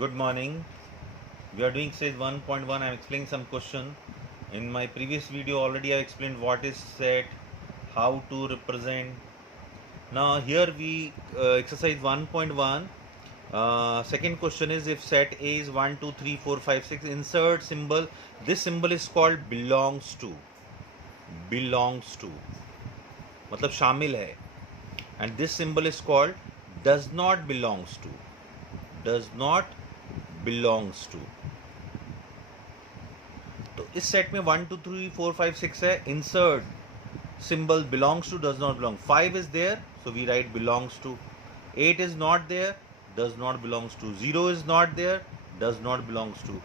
Good morning. We are doing stage 1.1. I am explaining some question. In my previous video already I explained what is set, how to represent. Now here we exercise 1.1. Second question is if set A is 1, 2, 3, 4, 5, 6, insert symbol. This symbol is called belongs to. Belongs to. मतलब शामिल है. And this symbol is called does not belongs to. Does not belongs to. तो इस set में 1 2 3 4 5 6 है. Insert symbol belongs to does not belong. 5 is there so we write belongs to. 8 is not there does not belongs to. 0 is not there does not belongs to.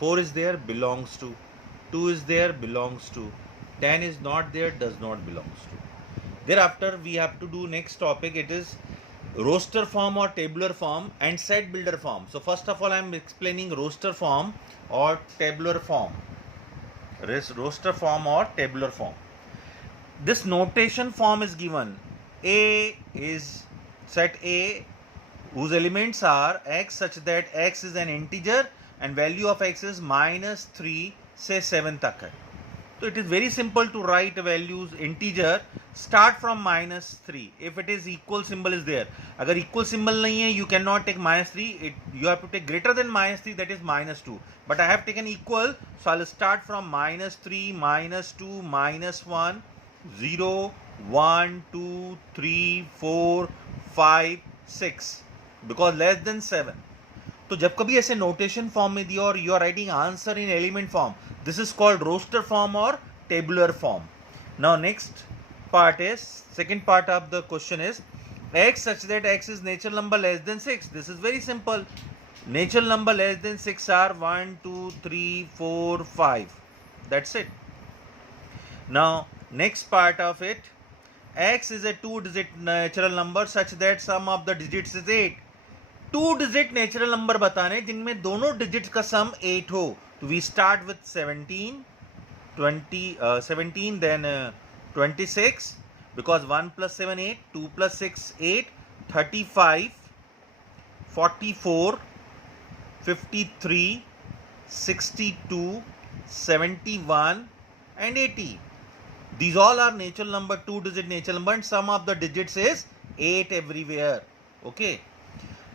4 is there belongs to. 2 is there belongs to. 10 is not there does not belongs to. Thereafter we have to do next topic. It is roster form or tabular form and set builder form. So first of all I am explaining roster form or tabular form. Roster form or tabular form. This notation form is given. A is set A whose elements are x such that x is an integer and value of x is -3 से 7 तक है. So it is very simple to write values integer start from -3 if it is equal symbol is there. अगर equal symbol नहीं है you cannot take -3. You have to take greater than -3, that is -2. But I have taken equal, so I'll start from -3, -2, -1, 0, 1, 2, 3, 4, 5, 6 because less than 7. तो जब कभी ऐसे notation form में दिया और you are writing answer in element form, this is called roster form or tabular form. Now next part is second part of the question is x such that x is natural number less than 6. This is very simple. Natural number less than 6 are 1, 2, 3, 4, 5. That's it. Now next part of it, x is a 2-digit natural number such that sum of the digits is 8. 2-digit natural number बताने जिनमें दोनों digit का sum 8 हो. तो we start with 17, 17 then 26 because 1 plus 7 8, 2 plus 6 8, 35, 44, 53, 62, 71 and 80. These all are natural number, 2-digit natural number, and sum of the digits is 8 everywhere. Okay.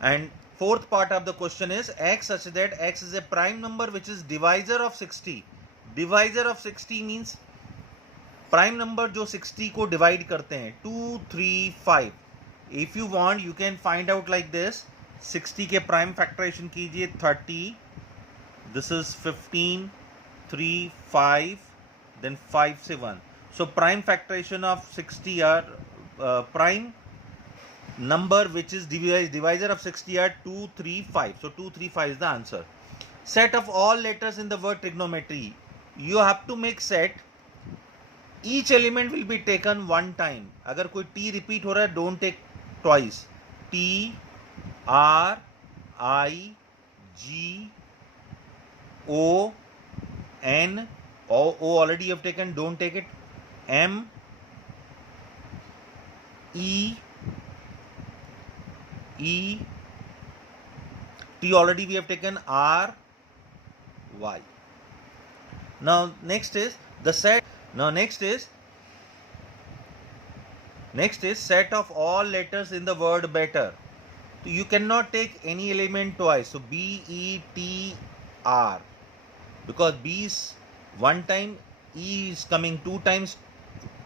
And fourth part of the question is x such that x is a prime number which is divisor of 60. Divisor of 60 means prime number जो 60 को divide करते हैं. 2, 3, 5. If you want you can find out like this. 60 के prime factorization कीजिए 30. This is 15, 3, 5, then 5 से 1. So prime factorization of 60 are prime number which is divisor of 60 are 2, 3, 5. So 2, 3, 5 is the answer. Set of all letters in the word trigonometry. You have to make set. Each element will be taken one time. अगर कोई T repeat हो रहा है don't take twice. T, R, I, G, O, N. O already you have taken, don't take it. M, E, T already we have taken, R, Y. Now next is the set. Now next is set of all letters in the word better. So you cannot take any element twice. So B, E, T, R, because B is one time, E is coming 2 times,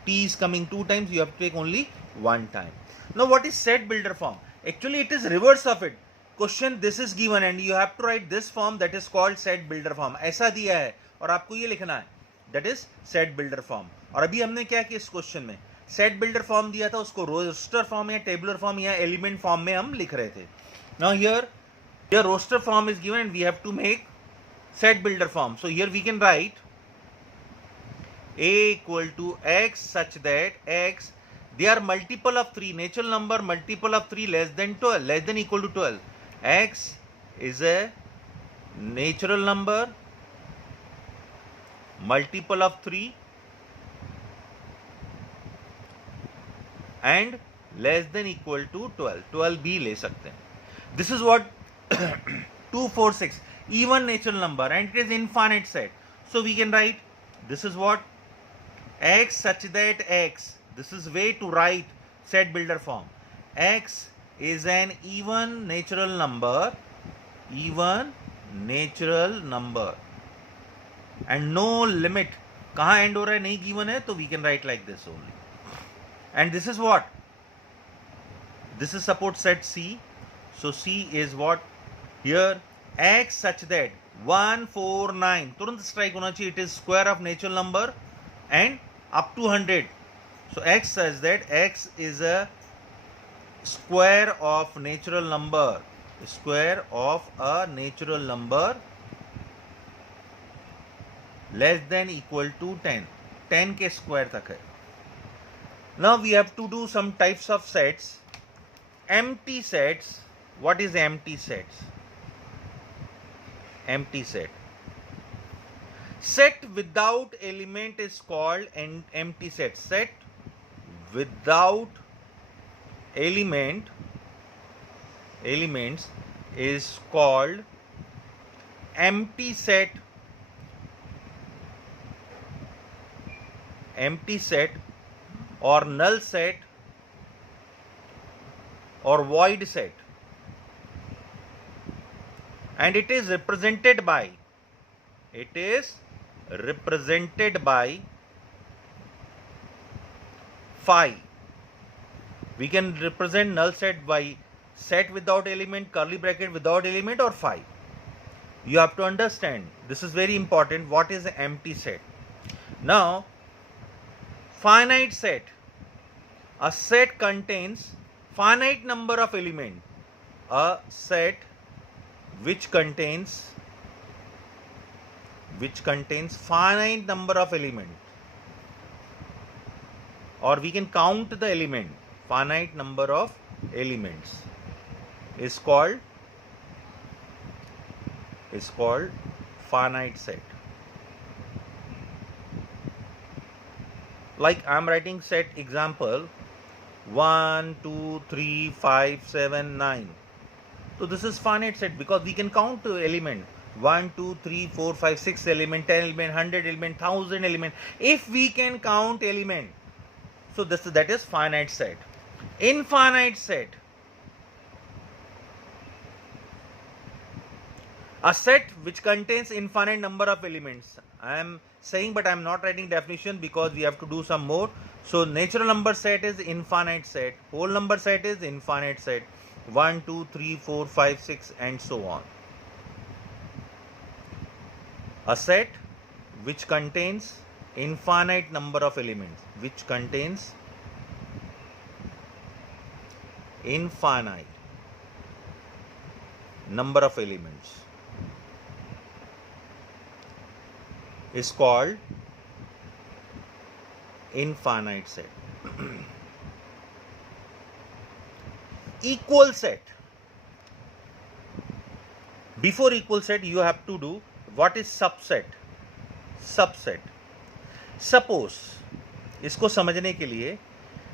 T is coming 2 times. You have to take only one time. Now what is set builder form? Actually it is reverse of it. Question this is given and you have to write this form, that is called set builder form. ऐसा दिया है और आपको ये लिखना है, that is set builder form. और अभी हमने क्या किया इस क्वेश्चन में, set builder form दिया था, उसको roster form या tabular form या element form में हम लिख रहे थे. Now here roster form is given and we have to make set builder form. So here we can write A equal to x such that x, they are multiple of 3, natural number multiple of 3 less than 12, less than equal to 12. X is a natural number multiple of 3 and less than equal to 12, 12 भी ले सकते हैं. This is what 2 4 6 even natural number and it is infinite set. So we can write this is what x such that x, this is way to write set builder form. X is an even natural number and no limit. कहाँ end हो रहा है नहीं given है, तो we can write like this only. And this is what, this is support set C. So C is what here, x such that 149 तुरंत strike होना चाहिए. It is square of natural number and up to 100. So x such that x is a square of natural number less than equal to 10. 10 के square तक है. Now we have to do some types of sets. Empty sets. What is empty sets? Empty set. Set without element is called an empty set. Set without elements is called empty set. Empty set or null set or void set. And it is represented by phi. We can represent null set by set without element, curly bracket without element, or phi. You have to understand, this is very important, what is an empty set. Now, finite set. A set contains finite number of elements. A set which contains finite number of elements, or we can count the element, finite number of elements is called finite set. Like I am writing set example 1 2 3 5 7 9. So this is finite set because we can count element 1 2 3 4 5 6 element, 10 element, 100 element, 1000 element. If we can count element, so that is finite set. Infinite set. A set which contains infinite number of elements. I am saying, but I am not writing definition because we have to do some more. So natural number set is infinite set. Whole number set is infinite set. 1 2 3 4 5 6 and so on. A set which contains infinite number of elements, which contains infinite number of elements, is called infinite set. Equal set. Before equal set, you have to do what is subset. Subset. Suppose, इसको समझने के लिए,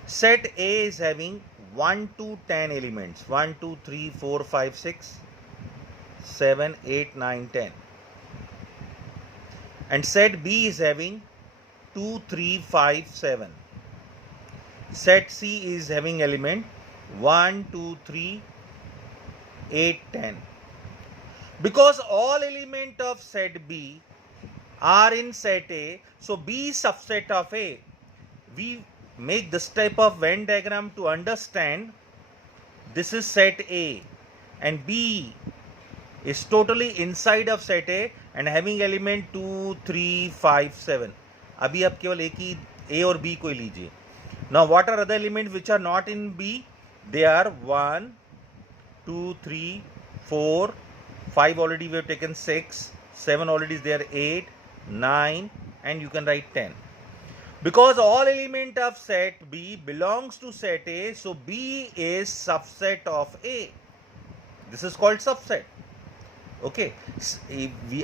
set A is having 1 to 10 elements. 1 2 3 4 5 6 7 8 9 10. And set B is having 2 3 5 7. Set C is having element 1 2 3 8 10. Because all elements of set B are in set A, so B is subset of A. We make this type of Venn diagram to understand this is set A and B is totally inside of set A and having element 2 3 5 7. अभी आप केवल एक ही A और B को ही लीजिए. Now what are other elements which are not in B? They are 1 2 3 4 5 already we have taken, 6 7 already is there, 8 9 and you can write 10. Because all element of set B belongs to set A, so B is subset of A. This is called subset. Okay,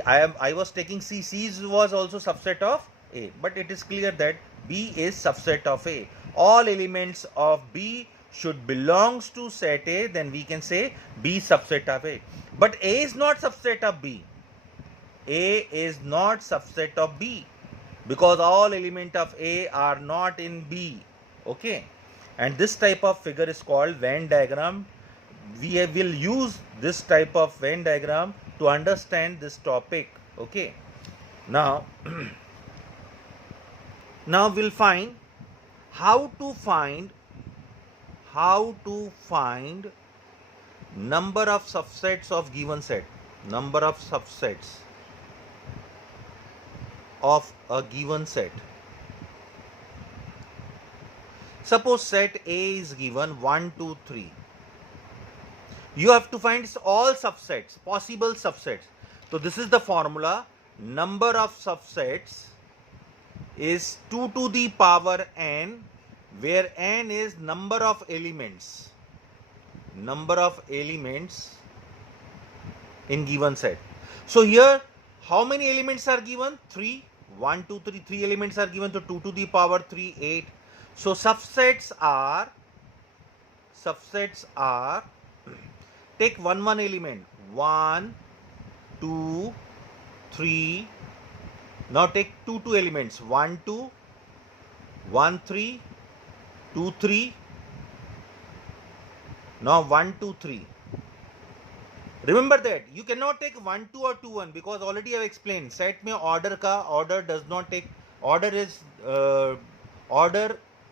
I was taking C. C was also subset of A, but it is clear that B is subset of A. All elements of B should belongs to set A, then we can say B subset of A. But A is not subset of B. A is not subset of B because all elements of A are not in B. Okay, and this type of figure is called Venn diagram. We will use this type of Venn diagram to understand this topic. Okay, now now we'll find how to find number of subsets of given set. Number of subsets of a given set. Suppose set A is given 1, 2, 3. You have to find all subsets, possible subsets. So this is the formula. Number of subsets is 2 to the power n, where n is number of elements. Number of elements in given set. So here, how many elements are given? 3. 1, 2, 3. 3 elements are given. So 2 to the power 3, 8. So subsets are take one element. 1, 2, 3. Now take two elements. 1, 2, 1, 3, 2, 3. Now 1, 2, 3. Remember that you cannot take 1, 2 or 2, 1 because already I have explained. Set में order does not take order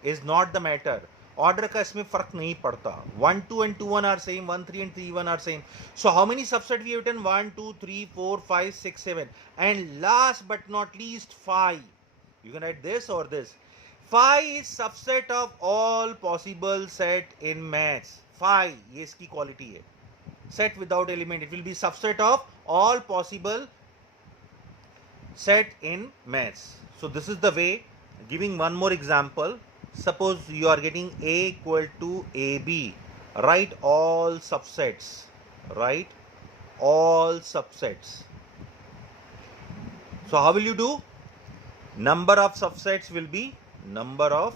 is not the matter. Order का इसमें फर्क नहीं पड़ता. 1, 2 and 2, 1 are same. 1, 3 and 3, 1 are same. So how many subset we have written? 1, 2, 3, 4, 5, 6, 7. And last but not least 5. You can write this or this. 5 is subset of all possible set in maths. 5 ये इसकी quality है. Set without element, it will be subset of all possible set in maths. So this is the way. Giving one more example. Suppose you are getting A equal to AB. Write all subsets. Write all subsets. So how will you do? Number of subsets will be number of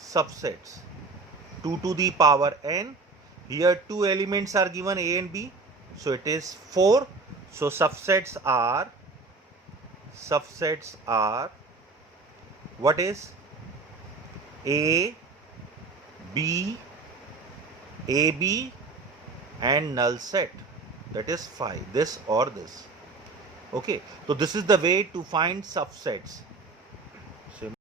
subsets. 2 to the power n. Here 2 elements are given, A and B. So it is 4. So subsets are what is? A, B, AB and null set. That is 5. This or this. Okay. So this is the way to find subsets.